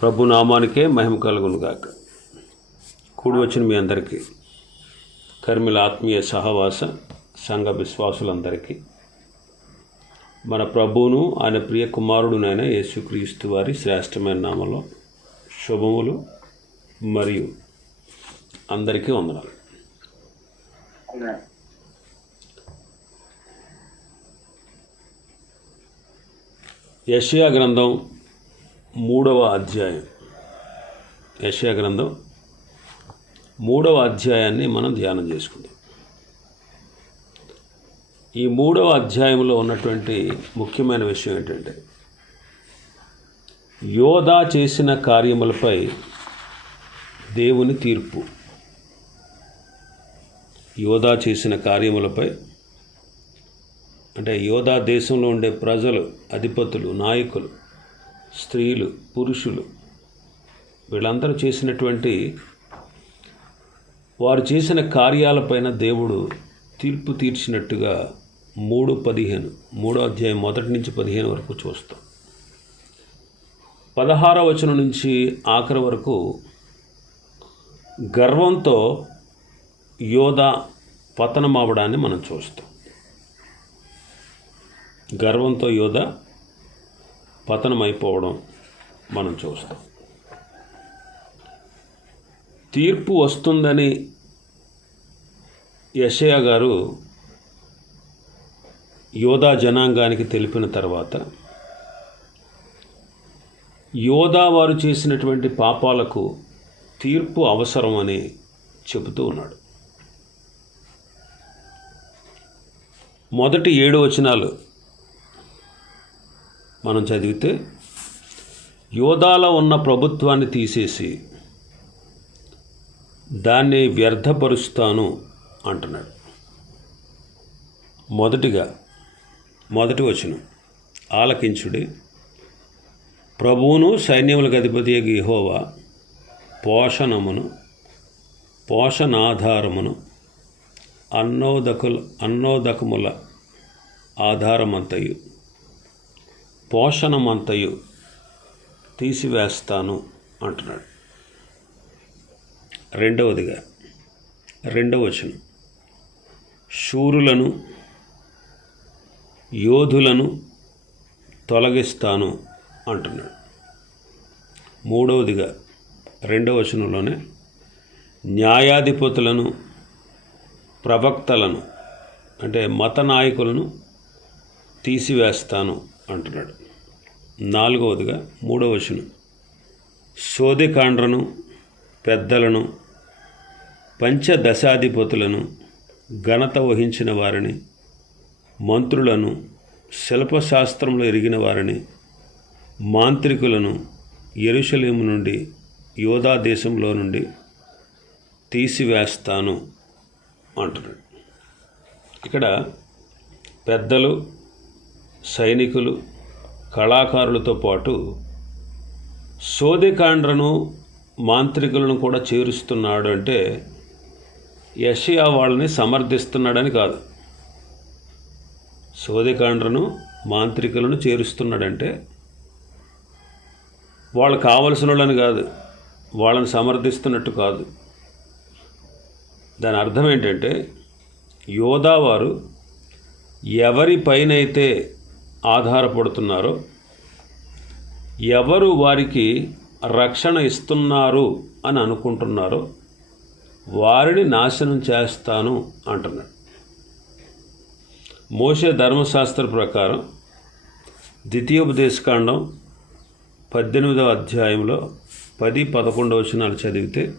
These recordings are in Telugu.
ప్రభు నామానికే మహిమ కలుగునుగాక. కూడి వచ్చిన మీ అందరికీ కర్మిల ఆత్మీయ సహవాస సంఘ విశ్వాసులందరికీ మన ప్రభువును ఆయన ప్రియ కుమారుడునైన యేసుక్రీస్తు వారి శ్రేష్టమైన నామంలో శుభములు మరియు అందరికీ వందనాలు. యషయా గ్రంథం మూడవ అధ్యాయం. యశా గ్రంథం మూడవ అధ్యాయాన్ని మనం ధ్యానం చేసుకుందాం. ఈ మూడవ అధ్యాయంలో ఉన్నటువంటి ముఖ్యమైన విషయం ఏంటంటే యోధా చేసిన కార్యములపై దేవుని తీర్పు. యోధా చేసిన కార్యములపై అంటే యోధా దేశంలో ఉండే ప్రజలు అధిపతులు నాయకులు స్త్రీలు పురుషులు. వీళ్ళందరూ చేసినటువంటి వారు చేసిన కార్యాలపైన దేవుడు తీర్పు తీర్చినట్టుగా మూడు పదిహేను మూడో అధ్యాయం మొదటి నుంచి పదిహేను వరకు చూస్తాం. పదహారవ వచనం నుంచి ఆఖరి వరకు గర్వంతో యోధ పతనం అవ్వడాన్ని మనం చూస్తాం. గర్వంతో యోధ పతనం అయిపోవడం మనం చూస్తాం. తీర్పు వస్తుందని యషయ గారు యోధా జనాంగానికి తెలిపిన తర్వాత యోధా వారు చేసినటువంటి పాపాలకు తీర్పు అవసరమని చెబుతూ ఉన్నాడు. మొదటి ఏడు వచనాలు మనం చదివితే యోధాలో ఉన్న ప్రభుత్వాన్ని తీసేసి దాన్ని వ్యర్థపరుస్తాను అంటున్నాడు. మొదటిగా మొదటి వచనం ఆలకించుడి ప్రభువును సైన్యములకు అధిపతి గిహోవా పోషణమును పోషణాధారమును అన్నోదకుల అన్నోదకముల ఆధారమంతయు. పోషణమంతయు తీసివేస్తాను అంటున్నాడు. రెండవదిగా రెండవ వచనం. శూరులను యోధులను తొలగిస్తాను అంటున్నాడు. మూడవదిగా రెండవ వచనంలోనే న్యాయాధిపతులను ప్రవక్తలను అంటే మత నాయకులను తీసివేస్తాను అంటున్నాడు. నాలుగవదిగా మూడవ వచనం. శోధికాండ్రను పెద్దలను పంచదశాధిపతులను ఘనత వహించిన వారిని మంత్రులను శిల్పశాస్త్రంలో ఎరిగిన వారిని మాంత్రికులను ఎరుషలేము నుండి యోధా దేశంలో నుండి తీసివేస్తాను అంటున్నాడు. ఇక్కడ పెద్దలు సైనికులు కళాకారులతో పాటు శోధికాండ్రను మాంత్రికులను కూడా చేరుస్తున్నాడు అంటే యషియా వాళ్ళని సమర్థిస్తున్నాడని కాదు. శోధికాండ్రను మాంత్రికులను చేరుస్తున్నాడంటే వాళ్ళు కావలసిన వాళ్ళని కాదు వాళ్ళని సమర్థిస్తున్నట్టు కాదు. దాని అర్థం ఏంటంటే యోధా వారు ఎవరిపైనైతే ఆధారపడుతున్నారో. ఎవరు వారికి రక్షణ ఇస్తున్నారు అని అనుకుంటున్నారో వారిని నాశనం చేస్తాను అంటున్నాడు. మోసే ధర్మశాస్త్ర ప్రకారం ద్వితీయోపదేశకాండం పద్దెనిమిదవ అధ్యాయంలో పది పదకొండవ వచనాలు చదివితే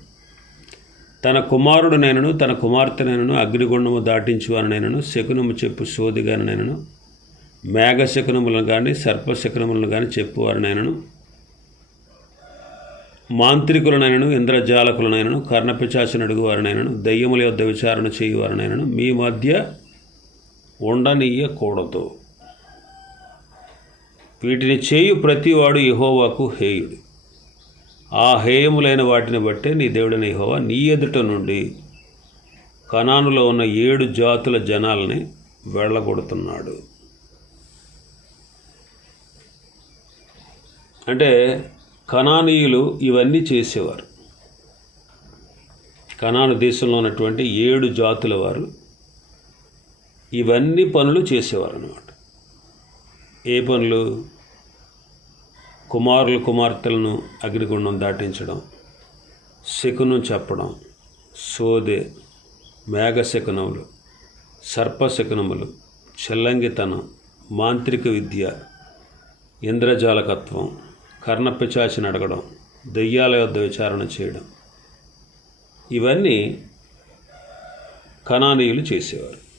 తన కుమారుడు నేనను తన కుమార్తె నేనను అగ్నిగుండము దాటించువానైనను శకునము చెప్పు సోదిగానైనను మేఘశకునములను కానీ సర్పశకునములను కానీ చెప్పువారినైనను మాంత్రికులనైనను ఇంద్రజాలకులనైనను కర్ణపిచాచను అడుగువారినైనను దయ్యముల యొద్ద విచారణ చేయువారినైనను మీ మధ్య ఉండనీయకూడదు. వీటిని చేయు ప్రతివాడు యహోవాకు హేయుడు. ఆ హేయములైన వాటిని బట్టే నీ దేవుడైన ఇహోవా నీ ఎదుట నుండి కనానులో ఉన్న ఏడు జాతుల జనాల్ని వెళ్ళగొడుతున్నాడు. అంటే కణానీయులు ఇవన్నీ చేసేవారు. కణాను దేశంలో ఉన్నటువంటి ఏడు జాతుల వారు ఇవన్నీ పనులు చేసేవారు అన్నమాట ఏ పనులు? కుమారులు కుమార్తెలను అగ్నిగుండం దాటించడం శకునం చెప్పడం సోదే మేఘశకునములు సర్పశకునములు చెల్లంగితనం మాంత్రిక విద్య ఇంద్రజాలకత్వం కర్ణపిచాచిని అడగడం దెయ్యాల యొద్ద విచారణ చేయడం. ఇవన్నీ కణానీయులు చేసేవారు.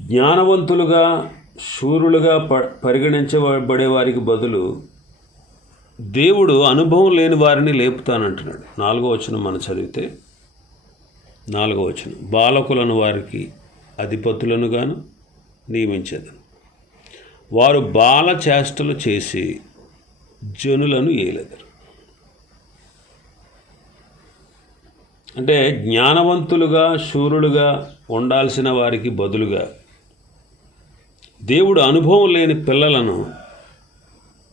జ్ఞానవంతులుగా శూరులుగా ప పరిగణించబడే వారికి బదులు దేవుడు అనుభవం లేని వారిని లేపుతానంటున్నాడు. నాలుగో వచనం మనం చదివితే నాలుగో వచనం బాలకులను వారికి అధిపతులను గాను నియమించదు వారు బాల చేష్టలు చేసి జనులను ఏలెదరు. అంటే జ్ఞానవంతులుగా శూరులుగా ఉండాల్సిన వారికి బదులుగా దేవుడు అనుభవం లేని పిల్లలను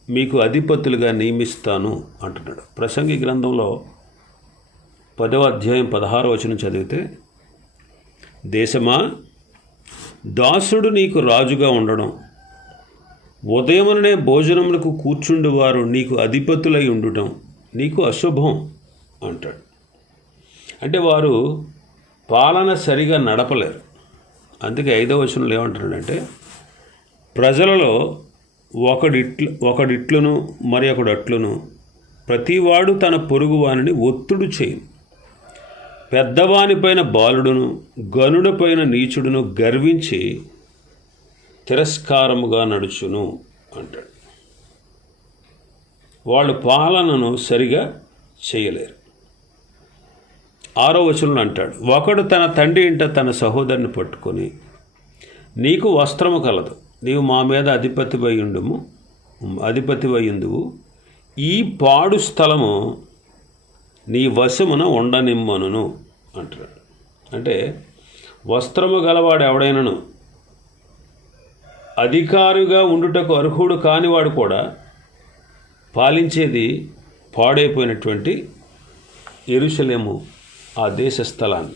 మీకు అధిపతులుగా నియమిస్తాను అంటున్నాడు. ప్రసంగి గ్రంథంలో పదవ అధ్యాయం పదహారో వచనం చదివితే దేశమా దాసుడు నీకు రాజుగా ఉండడం ఉదయముననే భోజనములకు కూర్చుండువారు నీకు అధిపతులై ఉండటం నీకు అశుభం అంటాడు. అంటే వారు పాలన సరిగా నడపలేరు. అందుకే ఐదవ వచనంలో ఏమంటున్నాడంటే ప్రజలలో ఒకడిట్లు ఒకడిట్లును మరి ఒకడు అట్లును ప్రతివాడు తన పొరుగువానిని ఒత్తుడు చేయను. పెద్దవానిపైన బాలుడును గనుడపైన నీచుడును గర్వించి తిరస్కారముగా నడుచును అంటాడు. వాళ్ళు పాలనను సరిగా చేయలేరు. ఆరో వచనం అంటాడు ఒకడు తన తండ్రి ఇంట తన సహోదరుని పట్టుకొని నీకు వస్త్రము కలదు నీవు మా మీద అధిపతి ఉండుము అధిపతి ఉందువు ఈ పాడు స్థలము నీ వశమున ఉండనిమ్మనును అంటాడు. అంటే వస్త్రము గలవాడు ఎవడైనను అధికారిగా ఉండుటకు అర్హుడు కానివాడు కూడా పాలించేది పాడైపోయినటువంటి ఎరుషలేము ఆ దేశ స్థలాన్ని.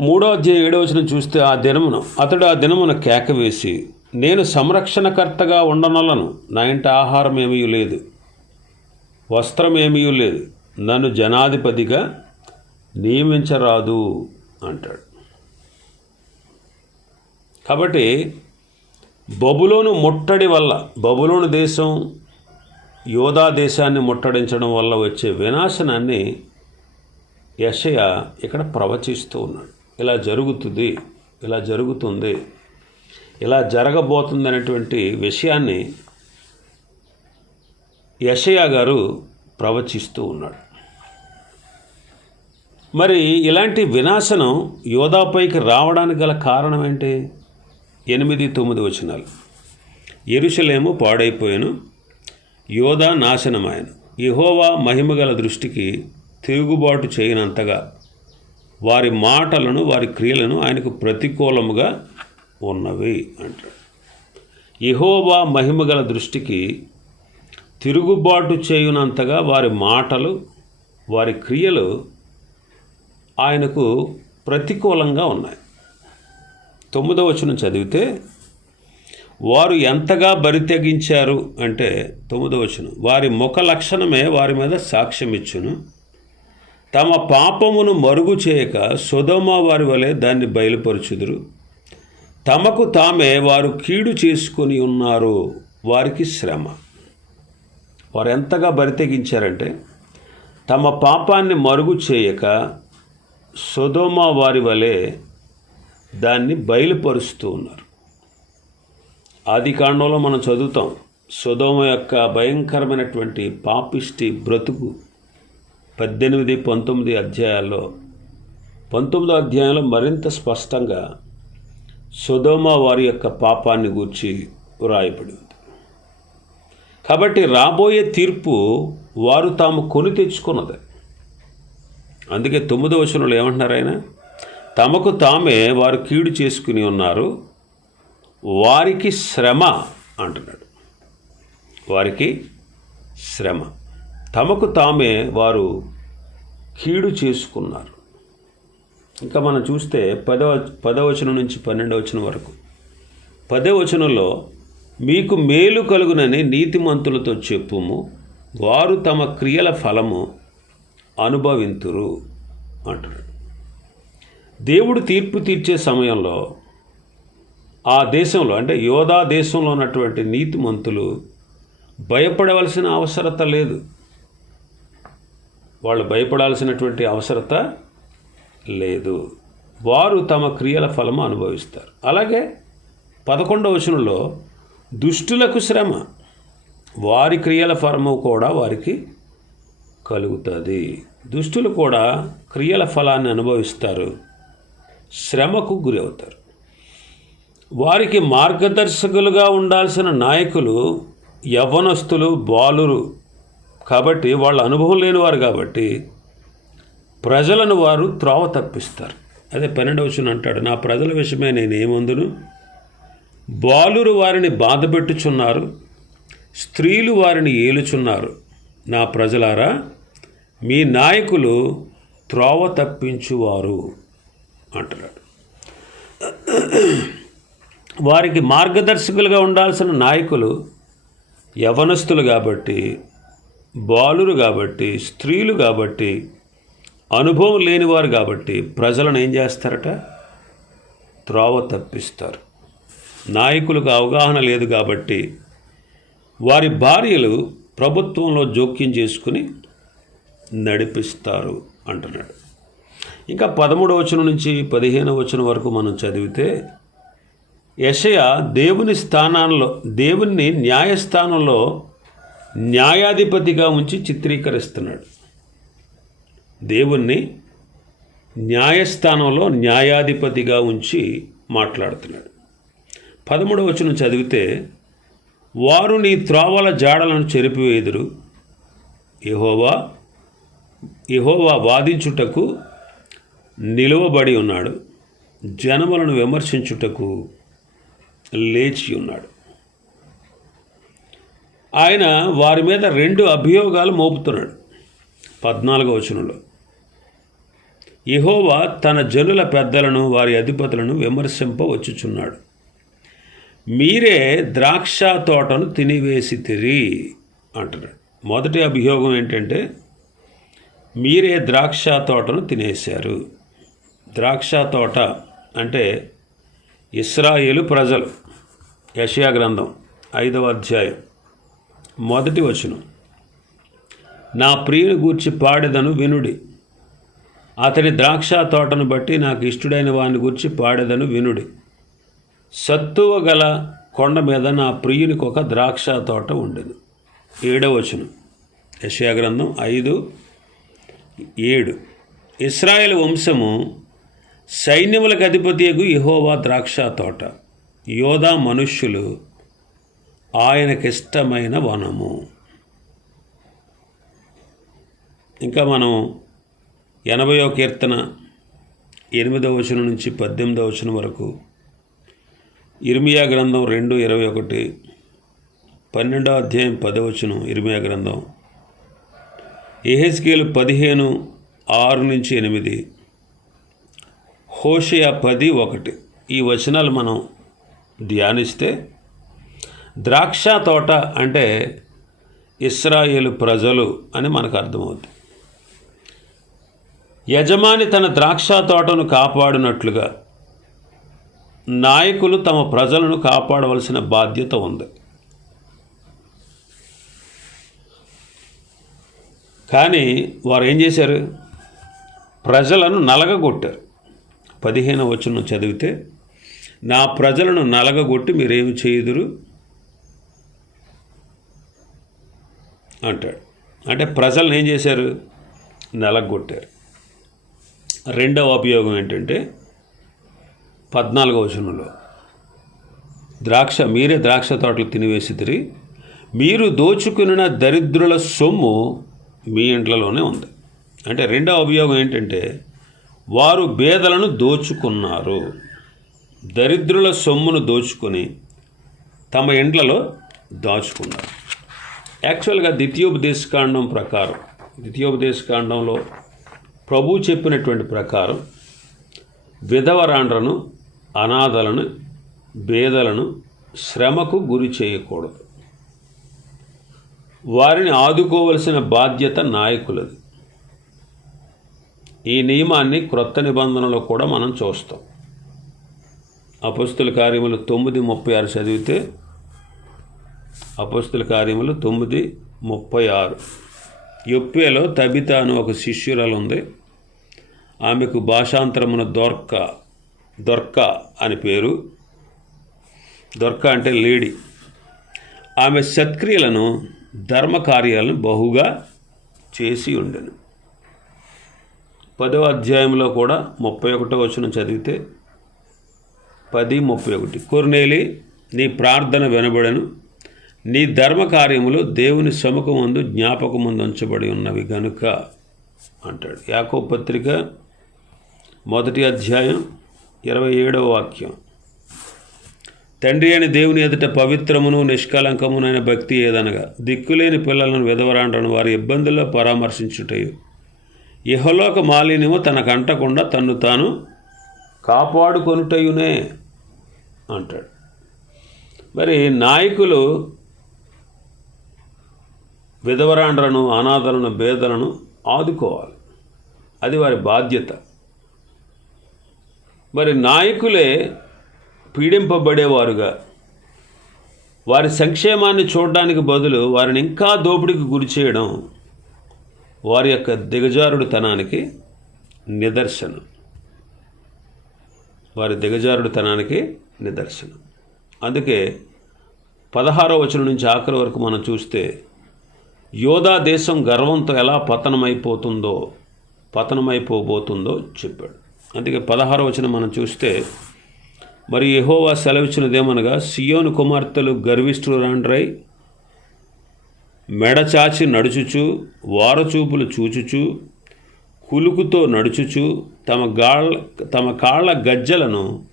మూడో అధ్యాయ ఏడవ చూస్తే ఆ దినమున అతడు ఆ దినమున కేక వేసి నేను సంరక్షణకర్తగా ఉండనలను నా ఇంట ఆహారం ఏమీ లేదు వస్త్రం ఏమీ లేదు నన్ను జనాధిపతిగా నియమించరాదు అంటాడు. కాబట్టి బబులోను ముట్టడి వల్ల బబులోను దేశం యోధా దేశాన్ని ముట్టడించడం వల్ల వచ్చే వినాశనాన్ని యషయ ఇక్కడ ప్రవచిస్తూ ఉన్నాడు. ఇలా జరుగుతుంది ఇలా జరుగుతుంది ఇలా జరగబోతుంది అనేటువంటి విషయాన్ని యషయా గారు ప్రవచిస్తూ ఉన్నాడు. మరి ఇలాంటి వినాశనం యోధాపైకి రావడానికి గల కారణం ఏంటి? ఎనిమిది తొమ్మిది వచనాలు. ఎరుషలేము పాడైపోయాను యోధా నాశనమాయను. యహోవా మహిమగల దృష్టికి తిరుగుబాటు చేయనంతగా వారి మాటలను వారి క్రియలను ఆయనకు ప్రతికూలముగా ఉన్నవి అంటాడు. యహోవా మహిమగల దృష్టికి తిరుగుబాటు చేయునంతగా వారి మాటలు వారి క్రియలు ఆయనకు ప్రతికూలంగా ఉన్నాయి. తొమ్మిదవ వచనం చదివితే వారు ఎంతగా బరితెగించారు? అంటే తొమ్మిదవ వచనం వారి ముఖ లక్షణమే వారి మీద సాక్ష్యం ఇచ్చును తమ పాపమును మరుగు చేయక సుధమ వారి వలె దాన్ని బయలుపరుచుదురు. తమకు తామే వారు కీడు చేసుకొని ఉన్నారు వారికి శ్రమ. వారు ఎంతగా బరితెగించారంటే తమ పాపాన్ని మరుగు చేయక సుధోమ వారి వలె దాన్ని బయలుపరుస్తూ ఉన్నారు. ఆది కాండంలో మనం చదువుతాం సుధోమ యొక్క భయంకరమైనటువంటి పాపిష్టి బ్రతుకు పద్దెనిమిది పంతొమ్మిది అధ్యాయాల్లో పంతొమ్మిదో అధ్యాయంలో మరింత స్పష్టంగా సుధోమ వారి యొక్క పాపాన్ని గూర్చి వ్రాయబడి ఉంది కాబట్టి రాబోయే తీర్పు వారు తాము కొని తెచ్చుకున్నది. అందుకే తొమ్మిదో వచనంలో ఏమంటున్నారు ఆయన? తమకు తామే వారు కీడు చేసుకుని ఉన్నారు. వారికి శ్రమ అంటున్నాడు. వారికి శ్రమ. తమకు తామే వారు కీడు చేసుకున్నారు. ఇంకా మనం చూస్తే పదవ పదవచనం నుంచి పన్నెండవచనం వరకు. పదవచనంలో మీకు మేలు కలుగునని నీతిమంతులతో చెప్పుము. వారు తమ క్రియల ఫలము అనుభవింతురు అంటున్నాడు. దేవుడు తీర్పు తీర్చే సమయంలో ఆ దేశంలో అంటే యోధా దేశంలో ఉన్నటువంటి నీతిమంతులు భయపడవలసిన అవసరత లేదు. వాళ్ళు భయపడాల్సినటువంటి అవసరత లేదు. వారు తమ క్రియల ఫలము అనుభవిస్తారు. అలాగే పదకొండవ వచనంలో దుష్టులకు శ్రమ వారి క్రియల ఫలము కూడా వారికి కలుగుతుంది. దుష్టులు కూడా క్రియల ఫలాన్ని అనుభవిస్తారు. శ్రమకు గురి అవుతారు వారికి మార్గదర్శకులుగా ఉండాల్సిన నాయకులు యవ్వనస్తులు బాలురు. కాబట్టి వాళ్ళ అనుభవం లేనివారు కాబట్టి ప్రజలను వారు త్రోవ తప్పిస్తారు. అదే పన్నెండవచనం అంటాడు నా ప్రజల విషయమే నేను ఏమందును? బాలురు వారిని బాధపెట్టుచున్నారు స్త్రీలు వారిని ఏలుచున్నారు. నా ప్రజలారా మీ నాయకులు త్రోవ తప్పించువారు. అంటున్నాడు. వారికి మార్గదర్శకులుగా ఉండాల్సిన నాయకులు యవనస్తులు కాబట్టి బాలురు కాబట్టి స్త్రీలు కాబట్టి అనుభవం లేనివారు కాబట్టి ప్రజలను ఏం చేస్తారట? త్రోవ తప్పిస్తారు. నాయకులకు అవగాహన లేదు కాబట్టి వారి భార్యలు ప్రభుత్వంలో జోక్యం చేసుకుని నడిపిస్తారు అంటున్నాడు. ఇంకా పదమూడవ వచనం నుంచి పదిహేనవ వచనం వరకు మనం చదివితే యషయ దేవుని స్థానంలో దేవుణ్ణి న్యాయస్థానంలో న్యాయాధిపతిగా ఉంచి చిత్రీకరిస్తున్నాడు. దేవుణ్ణి న్యాయస్థానంలో న్యాయాధిపతిగా ఉంచి మాట్లాడుతున్నాడు. పదమూడవ వచనం చదివితే వారు నీ త్రోవల జాడలను చెరిపివేదురు యహోవా యహోవా వాదించుటకు నిలువబడి ఉన్నాడు. జనములను విమర్శించుటకు లేచి ఉన్నాడు. ఆయన వారి మీద రెండు అభియోగాలు మోపుతున్నాడు. పద్నాలుగో వచనంలో ఇహోవా తన జనుల పెద్దలను వారి అధిపతులను విమర్శింపవచ్చుచున్నాడు. మీరే ద్రాక్ష తోటను తినివేసి తిరి అంటున్నాడు. మొదటి అభియోగం ఏంటంటే మీరే ద్రాక్ష తోటను తినేశారు. ద్రాక్ష తోట అంటే ఇస్రాయేలు ప్రజలు. యషయా గ్రంథం ఐదవ అధ్యాయం. మొదటి వచనం. నా ప్రియుని గూర్చి పాడెదను వినుడి. అతని ద్రాక్ష తోటను బట్టి నాకు ఇష్టడైన వాని గురించి పాడెదను వినుడి. సత్తువ గల కొండ మీద నా ప్రియునికి ఒక ద్రాక్ష తోట ఉండేది ఏడవచనం వచనం గ్రంథం ఐదు ఏడు. ఇస్రాయేల్ వంశము సైన్యములకు అధిపతియకు ఇహోవా ద్రాక్ష తోట యోధా మనుష్యులు ఆయనకిష్టమైన వనము. ఇంకా మనం ఎనభయో కీర్తన ఎనిమిదవ వచనం నుంచి పద్దెనిమిదవ వచనం వరకు ఇర్మియా గ్రంథం రెండు ఇరవై ఒకటి పన్నెండవ అధ్యాయం పదవచనం ఇర్మియా గ్రంథం. ఎహెస్కేలు పదిహేను ఆరు నుంచి ఎనిమిది. హోషయ పది ఒకటి. ఈ వచనాలు మనం ధ్యానిస్తే ద్రాక్ష తోట అంటే ఇస్రాయేలు ప్రజలు అని మనకు అర్థమవుతుంది యజమాని తన ద్రాక్ష తోటను కాపాడినట్లుగా నాయకులు తమ ప్రజలను కాపాడవలసిన బాధ్యత ఉంది. కానీ వారు ఏం చేశారు? ప్రజలను నలగగొట్టారు. పదిహేను వచనం చదివితే నా ప్రజలను నలగగొట్టి మీరేమి చేయుదురు? అంటాడు. అంటే ప్రజలను ఏం చేశారు? నలగొట్టారు. రెండవ ఉపయోగం ఏంటంటే పద్నాలుగవ వచనంలో ద్రాక్ష మీరే ద్రాక్ష తోటలు తినివేసిదిరి మీరు దోచుకున్న దరిద్రుల సొమ్ము మీ ఇంట్లోనే ఉంది. అంటే రెండవ ఉపయోగం ఏంటంటే వారు బేదలను దోచుకున్నారు. దరిద్రుల సొమ్మును దోచుకొని తమ ఇండ్లలో దాచుకున్నారు. యాక్చువల్గా ద్వితీయోపదేశకాండం ప్రకారం ద్వితీయోపదేశకాండంలో ప్రభు చెప్పినటువంటి ప్రకారం విధవరాండ్రను అనాథలను బేదలను శ్రమకు గురి చేయకూడదు. వారిని ఆదుకోవలసిన బాధ్యత నాయకులది. ఈ నియమాన్ని క్రొత్త నిబంధనలో కూడా మనం చూస్తాం. అపస్తుల కార్యములు తొమ్మిది ముప్పై ఆరు చదివితే అపస్తుల కార్యములు తొమ్మిది ముప్పై ఆరు. యొప్పేలో తబిత అని ఒక శిష్యురాలు ఉంది. ఆమెకు భాషాంతరమున దొర్క దొర్క అని పేరు. దొర్క అంటే లేడీ. ఆమె సత్క్రియలను ధర్మకార్యాలను బహుగా చేసి ఉండెను. పదవ అధ్యాయంలో కూడా ముప్పై ఒకటో వచనం చదివితే పది ముప్పై ఒకటి. కొర్నేలి నీ ప్రార్థన వినబడను. నీ ధర్మ కార్యములు దేవుని సముఖమందు జ్ఞాపకముందు ఉంచబడి ఉన్నవి గనుక అంటాడు. యాకో పత్రిక మొదటి అధ్యాయం ఇరవై ఏడవ వాక్యం. తండ్రి అని దేవుని ఎదుట పవిత్రమును నిష్కలంకమునైన భక్తి ఏదనగా దిక్కులేని పిల్లలను విధవరాండను వారి ఇబ్బందుల్లో పరామర్శించుటయు. ఇహలోక మాలిన్యము తనకంటకుండా తన్ను తాను కాపాడుకొనుటయునే అంటాడు. మరి నాయకులు విధవరాండ్రను అనాథలను బేదలను ఆదుకోవాలి. అది వారి బాధ్యత. మరి నాయకులే పీడింపబడేవారుగా. వారి సంక్షేమాన్ని చూడడానికి బదులు వారిని ఇంకా దోపిడీకి గురి చేయడం వారి యొక్క దిగజారుడుతనానికి నిదర్శనం. వారి దిగజారుడుతనానికి నిదర్శనం. అందుకే పదహారో వచనం నుంచి ఆఖరి వరకు మనం చూస్తే యోధా దేశం గర్వంతో ఎలా పతనమైపోతుందో పతనమైపోబోతుందో చెప్పాడు. అందుకే పదహారో వచనం మనం చూస్తే మరి యహోవా సెలవిచ్చినదేమనగా సియోను కుమార్తెలు గర్విష్ఠులు రాండ్రై మెడచాచి నడుచుచు వారచూపులు చూచుచు కులుకుతో నడుచుచు తమ గాళ్ళ తమ కాళ్ళ గజ్జలను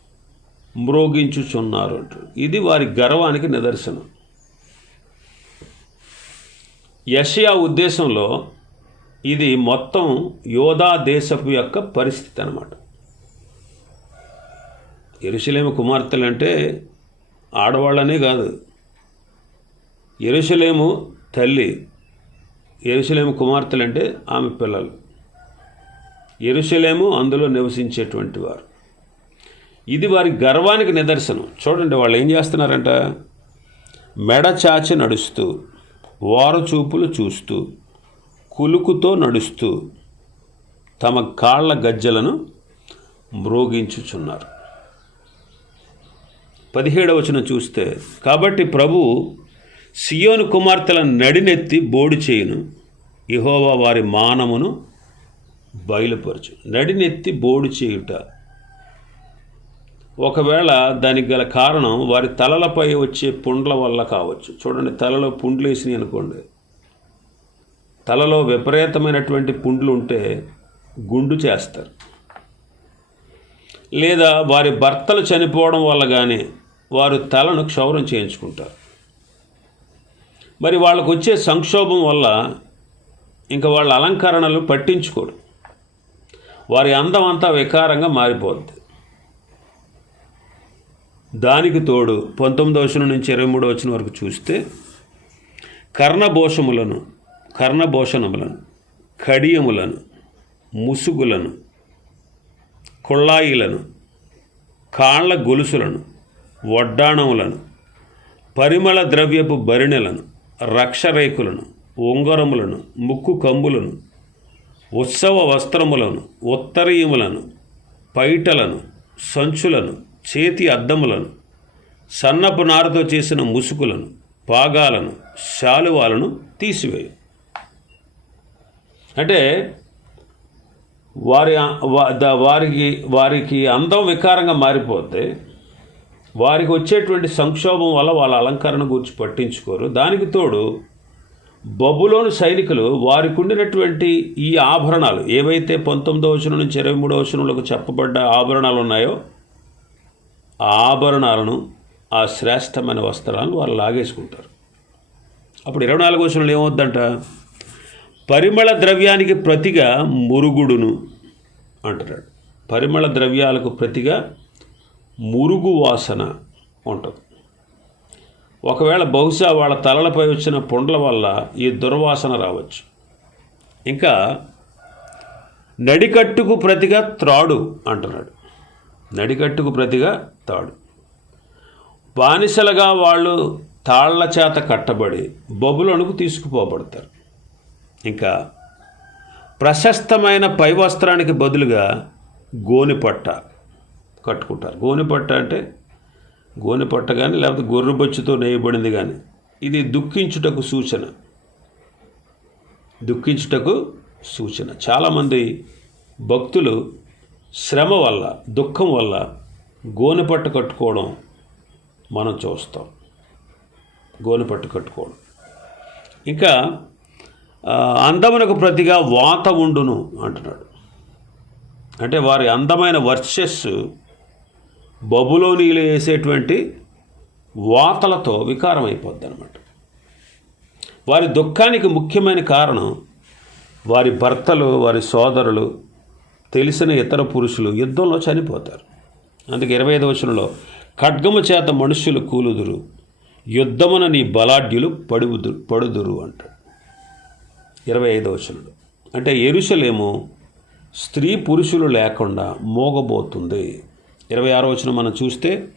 మ్రోగించుచున్నారు అంటారు. ఇది వారి గర్వానికి నిదర్శనం. యషియా ఉద్దేశంలో ఇది మొత్తం యోధా దేశపు యొక్క పరిస్థితి అన్నమాట. ఎరుసలేము కుమార్తెలు అంటే ఆడవాళ్ళనే కాదు. ఎరుసలేము తల్లి ఎరుసలేము కుమార్తెలు అంటే ఆమె పిల్లలు. ఎరుసలేము అందులో నివసించేటువంటి వారు. ఇది వారి గర్వానికి నిదర్శనం. చూడండి వాళ్ళు ఏం చేస్తున్నారంట? మెడ చాచి నడుస్తూ వారచూపులు చూస్తూ కులుకుతో నడుస్తూ తమ కాళ్ళ గజ్జలను మ్రోగించుచున్నారు. పదిహేడవచనం చూస్తే కాబట్టి ప్రభు సియోను కుమార్తెల నడినెత్తి బోడి చేయును. ఇహోవా వారి మానమును బయలుపరచు. నడినెత్తి బోడి చేయుట. ఒకవేళ దానికి గల కారణం వారి తలలపై వచ్చే పుండ్ల వల్ల కావచ్చు. చూడండి తలలో పుండ్లు వేసినాయి అనుకోండి. తలలో విపరీతమైనటువంటి పుండ్లు ఉంటే గుండు చేస్తారు. లేదా వారి భర్తలు చనిపోవడం వల్ల కానీ వారు తలను క్షౌరం చేయించుకుంటారు. మరి వాళ్ళకు వచ్చే సంక్షోభం వల్ల ఇంకా వాళ్ళ అలంకరణలు పట్టించుకోడు వారి అందం అంతా వికారంగా మారిపోద్ది. దానికి తోడు పంతొమ్మిదో వచనం నుంచి ఇరవై మూడో వచనం వరకు చూస్తే కర్ణభూషములను కర్ణభూషణములను కడియములను ముసుగులను కుళ్ళాయిలను కాళ్ళ గొలుసులను వడ్డాణములను పరిమళ ద్రవ్యపు బరిణెలను రక్షరేకులను ఉంగరములను ముక్కు కంబులను ఉత్సవ వస్త్రములను ఉత్తరీయములను పైటలను సంచులను చేతి అద్దములను సన్నపు నారతో చేసిన ముసుగులను పాగాలను శాలువాలను తీసివేయు. అంటే వారి వారికి వారికి అందం వికారంగా మారిపోతే వారికి వచ్చేటువంటి సంక్షోభం వల్ల వాళ్ళ అలంకరణ గురించి పట్టించుకోరు. దానికి తోడు బబులోని సైనికులు వారికి ఉండినటువంటి ఈ ఆభరణాలు ఏవైతే పంతొమ్మిదో వచనం నుంచి ఇరవై మూడో వచనంలోకి చెప్పబడ్డ ఆభరణాలు ఉన్నాయో ఆ ఆభరణాలను ఆ శ్రేష్టమైన వస్త్రాలను వారు లాగేసుకుంటారు. అప్పుడు ఇరవై నాలుగు వచనంలో ఏమవుద్దంట పరిమళ ద్రవ్యానికి ప్రతిగా మురుగుడును అంటున్నాడు. పరిమళ ద్రవ్యాలకు ప్రతిగా మురుగు వాసన ఉంటుంది. ఒకవేళ బహుశా వాళ్ళ తలలపై వచ్చిన పుండ్ల వల్ల ఈ దుర్వాసన రావచ్చు. ఇంకా నడికట్టుకు ప్రతిగా త్రాడు అంటున్నాడు. నడికట్టుకు ప్రతిగా తాడు. బానిసలుగా వాళ్ళు తాళ్ళ చేత కట్టబడి బొబులణుకు తీసుకుపోబడతారు. ఇంకా ప్రశస్తమైన పై వస్త్రానికి బదులుగా గోనిపట్ట కట్టుకుంటారు. గోనెపట్ట అంటే గోనెపట్ట కానీ లేకపోతే గొర్రెబొచ్చుతో నేయబడింది కానీ ఇది దుఃఖించుటకు సూచన. దుఃఖించుటకు సూచన. చాలామంది భక్తులు శ్రమ వల్ల దుఃఖం వల్ల గోనెపట్ట కట్టుకోవడం మనం చూస్తాం. గోనెపట్టు కట్టుకోవడం. ఇంకా అందమునకు ప్రతిగా వాత ఉండును అంటున్నాడు. అంటే వారి అందమైన వర్చస్సు బబులోనీలు వేసేటువంటి వాతలతో వికారం అయిపోద్ది అనమాట వారి దుఃఖానికి ముఖ్యమైన కారణం వారి భర్తలు వారి సోదరులు తెలిసిన ఇతర పురుషులు యుద్ధంలో చనిపోతారు. అందుకే ఇరవై ఐదు వచనంలో ఖడ్గము చేత మనుష్యులు కూలుదురు యుద్ధమున నీ బలాఢ్యులు పడుదురు పడుదురు అంటాడు ఇరవై ఐదో వచనంలో అంటే ఎరుసలేము స్త్రీ పురుషులు లేకుండా మోగబోతుంది. ఇరవై ఆరో వచ్చిన మనం చూస్తే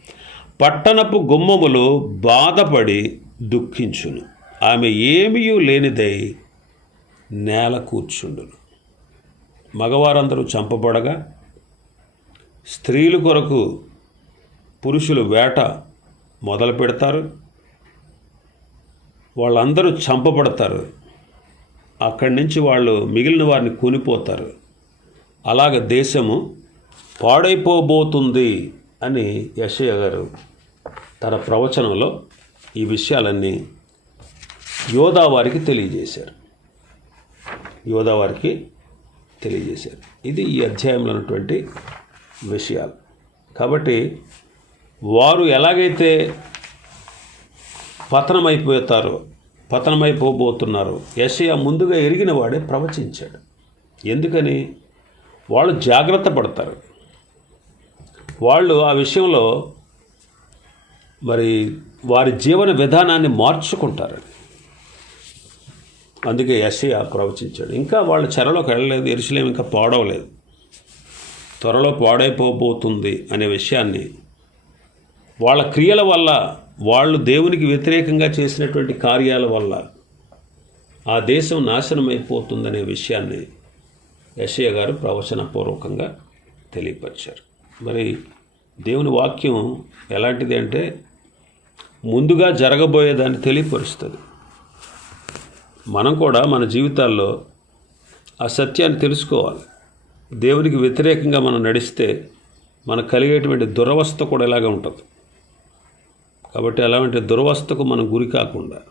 పట్టణపు గుమ్మములు బాధపడి దుఃఖించును. ఆమె ఏమీయూ లేనిదై నేల కూర్చుండును. మగవారందరూ చంపబడగా స్త్రీలు కొరకు పురుషులు వేట మొదలు పెడతారు. వాళ్ళందరూ చంపబడతారు. అక్కడి నుంచి వాళ్ళు మిగిలిన వారిని కొనిపోతారు. అలాగ దేశము పాడైపోబోతుంది అని యశయ్య గారు తన ప్రవచనంలో ఈ విషయాలన్నీ యోధా వారికి తెలియజేశారు. యోధా వారికి తెలియజేశారు. ఇది ఈ అధ్యాయంలో ఉన్నటువంటి విషయాలు. కాబట్టి వారు ఎలాగైతే పతనమైపోతారో పతనమైపోబోతున్నారో యశయ ముందుగా ఎరిగిన వాడే ప్రవచించాడు. ఎందుకని? వాళ్ళు జాగ్రత్త పడతారు. వాళ్ళు ఆ విషయంలో మరి వారి జీవన విధానాన్ని మార్చుకుంటారు. అందుకే యశయ ప్రవచించాడు. ఇంకా వాళ్ళ చెరలోకి వెళ్ళలేదు ఎరుసలేం ఇంకా పాడవలేదు. త్వరలో పాడైపోబోతుంది అనే విషయాన్ని వాళ్ళ క్రియల వల్ల వాళ్ళు దేవునికి వ్యతిరేకంగా చేసినటువంటి కార్యాల వల్ల ఆ దేశం నాశనం విషయాన్ని యశయ్య గారు ప్రవచనపూర్వకంగా తెలియపరిచారు. మరి దేవుని వాక్యం ఎలాంటిది అంటే ముందుగా జరగబోయేదాన్ని తెలియపరుస్తుంది. మనం కూడా మన జీవితాల్లో ఆ సత్యాన్ని తెలుసుకోవాలి. దేవునికి వ్యతిరేకంగా మనం నడిస్తే మనకు కలిగేటువంటి దురవస్థ కూడా ఇలాగే ఉంటుంది. కాబట్టి అలాంటి దురవస్థకు మనం గురి కాకుండా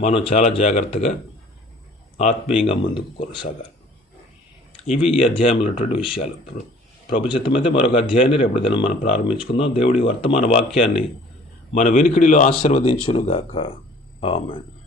మనం చాలా జాగ్రత్తగా ఆత్మీయంగా ముందుకు కొనసాగాలి. ఇవి ఈ అధ్యాయంలో ఉన్నటువంటి విషయాలు. ప్ర- ప్రభు చిత్తమైతే మరొక అధ్యాయాన్ని రేపటి దినం మనం ప్రారంభించుకుందాం. దేవుడి వర్తమాన వాక్యాన్ని మన వెనుకడిలో ఆశీర్వదించునుగాక. ఆమెన్.